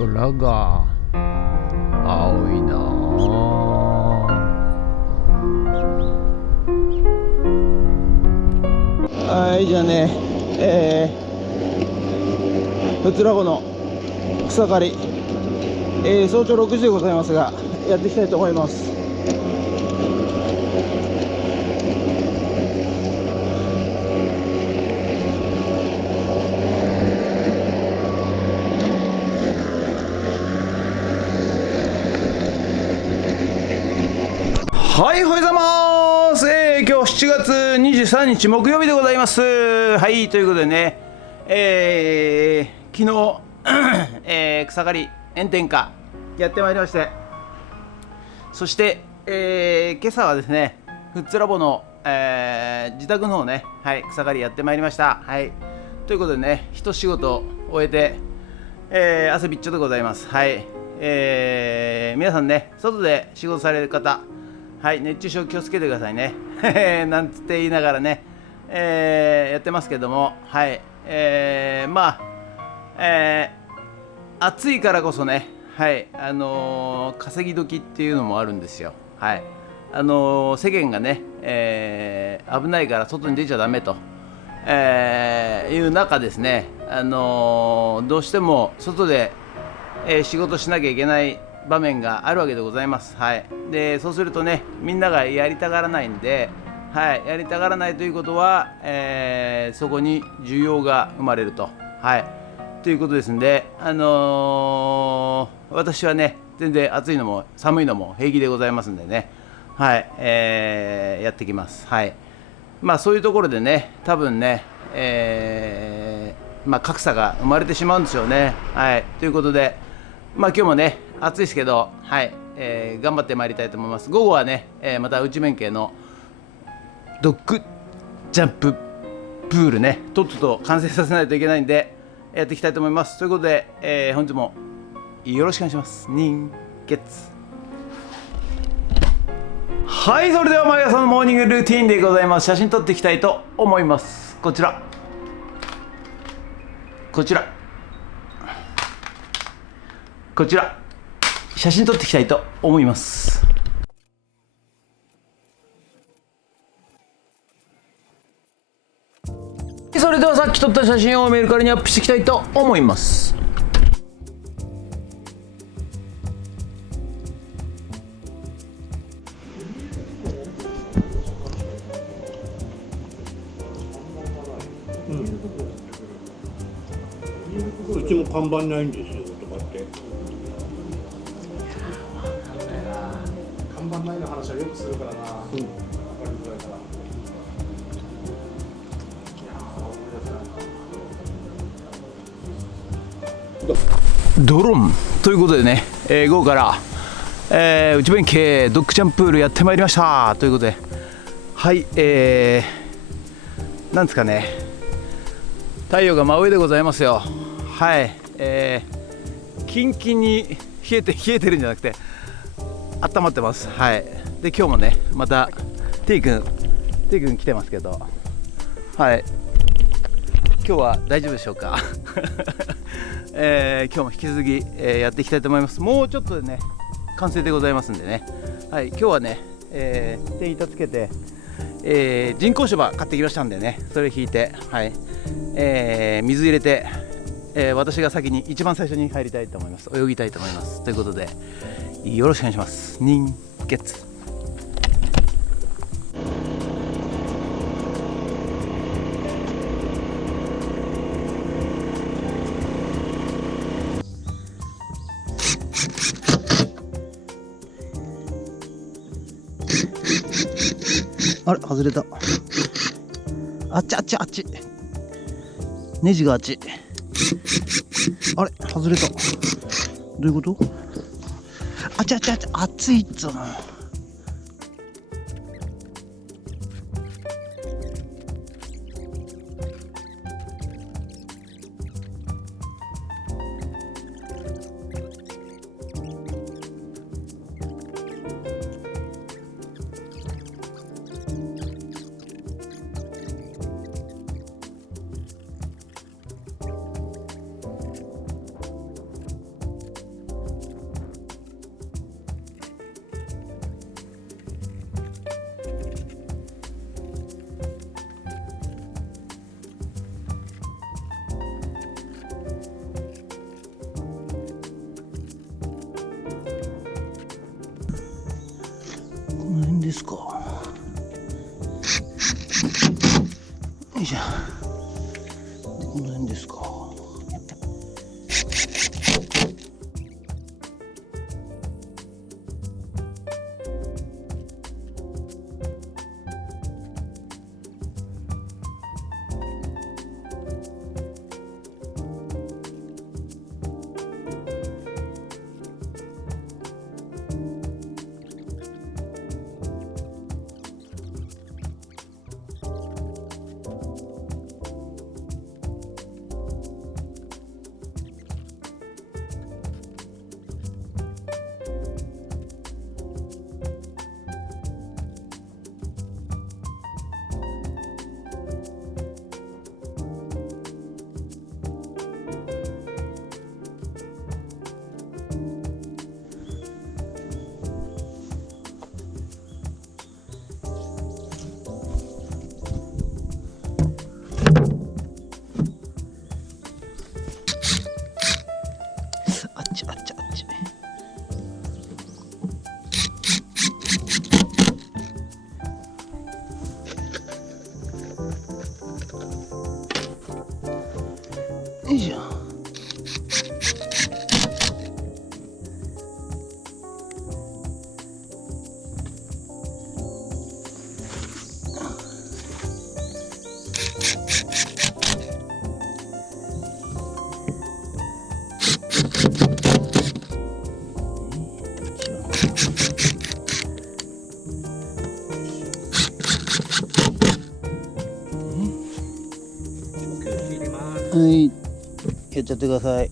空が青いなあ。はい、じゃあね、ふつらぼの草刈り、早朝6時でございますが、やっていきたいと思います。はい、おはようございます。今日7月23日木曜日でございます。はい、ということでね、昨日、草刈り炎天下やってまいりまして、そして、今朝はですね、ふっつらぼの、自宅の方ね、はい、草刈りやってまいりました。はい、ということでね、一仕事終えて、汗びっちょでございます。はい、皆さんね、外で仕事される方、はい、熱中症気をつけてくださいねなんつって言いながらね、やってますけども、はい、暑いからこそね、はい、稼ぎ時っていうのもあるんですよ。はい、世間がね、危ないから外に出ちゃダメと、いう中ですね、どうしても外で、仕事しなきゃいけない場面があるわけでございます。はい、でそうするとね、みんながやりたがらないんで、はい、やりたがらないということは、そこに需要が生まれると、はい、ということですんで、私はね、全然暑いのも寒いのも平気でございますんでね、はい、やってきます。はい、そういうところでね、多分ね、格差が生まれてしまうんですよね。はい、ということで、今日もね、暑いですけど、はい、頑張ってまいりたいと思います。午後はね、また内弁慶のドッグジャンププールね、とっとと完成させないといけないんで、やっていきたいと思います。ということで、本日もよろしくお願いします。人月。はい、それでは毎朝のモーニングルーティンでございます。写真撮っていきたいと思います。こちら写真撮っていきたいと思います。それではさっき撮った写真をメルカリにアップしていきたいと思います。うちも看板ないんですよとかって。看板ないの話はよくするからな。ドローンということでね、午後から、内弁慶ドッグジャンプールやってまいりましたということで、はい、なんですかね、太陽が真上でございますよ。はい、キンキンに冷えてるんじゃなくて温まってます。はい、で今日もね、またテイ君来てますけど、はい、今日は大丈夫でしょうか今日も引き続き、やっていきたいと思います。もうちょっとでね、完成でございますんでね、はい、今日はね、手板つけて、人工芝買ってきましたんでね、それ引いて、はい、水入れて、私が先に一番最初に入りたいと思います。泳ぎたいと思います。ということでよろしくお願いします。人月。あれ外れた。あっちネジがあっち。あれ外れた。どういうこと？熱いっつうの。ですか。よいしょ。この辺ですか。あっちあっちあっち。よいしょ。はい、やっちゃってください。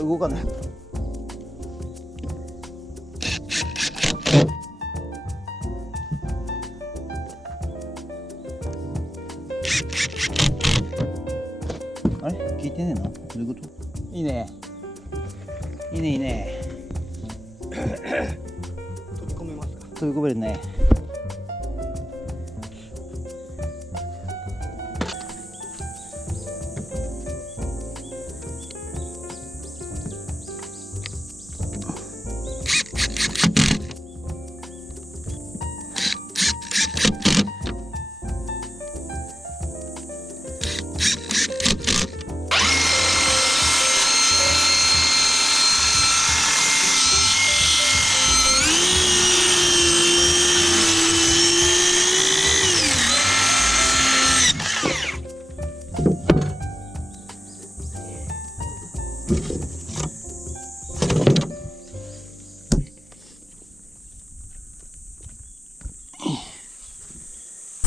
動かない。あれ聞いてねえな。どういうこと？いいね。いいねいいね。飛び込めますか？飛び込めるね。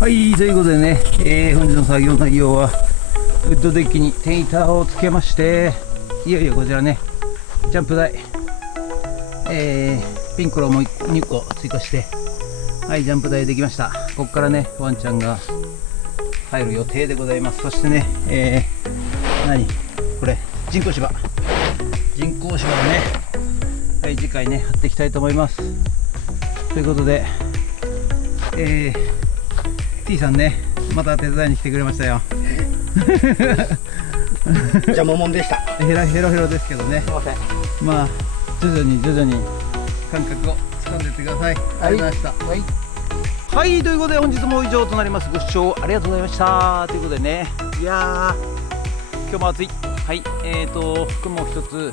はい、ということでね、本日の作業内容はウッドデッキにテン板をつけまして、いよいよこちらね、ジャンプ台、ピンクロも2個追加して、はい、ジャンプ台できました。ここからね、ワンちゃんが入る予定でございます。そしてね、これ、人工芝をね、はい、次回ね、貼っていきたいと思います。ということで、T さんね、また手伝いに来てくれましたよ。邪魔もんでした。ヘロヘロですけどね。すいません。まあ徐々に感覚を掴んでいってください。ありがとうございました。はい、ということで本日も以上となります。ご視聴ありがとうございました。ということでね、いやー今日も暑い。はい、服も一つ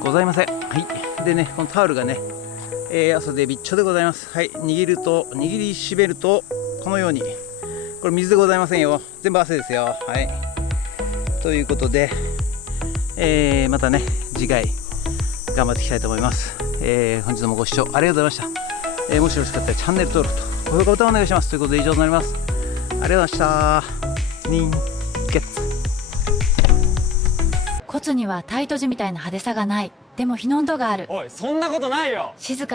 ございません。はい、でね、このタオルがね、汗でびっちょでございます。はい、握りしめるとこのように、これ水でございませんよ。全部汗ですよ。はい。ということで、またね、次回頑張っていきたいと思います。本日もご視聴ありがとうございました。もしよろしかったらチャンネル登録と高評価ボタンお願いします。ということで以上となります。ありがとうございました。人決。骨にはタイト地みたいな派手さがない。でも日の温度がある。おい、そんなことないよ。静かに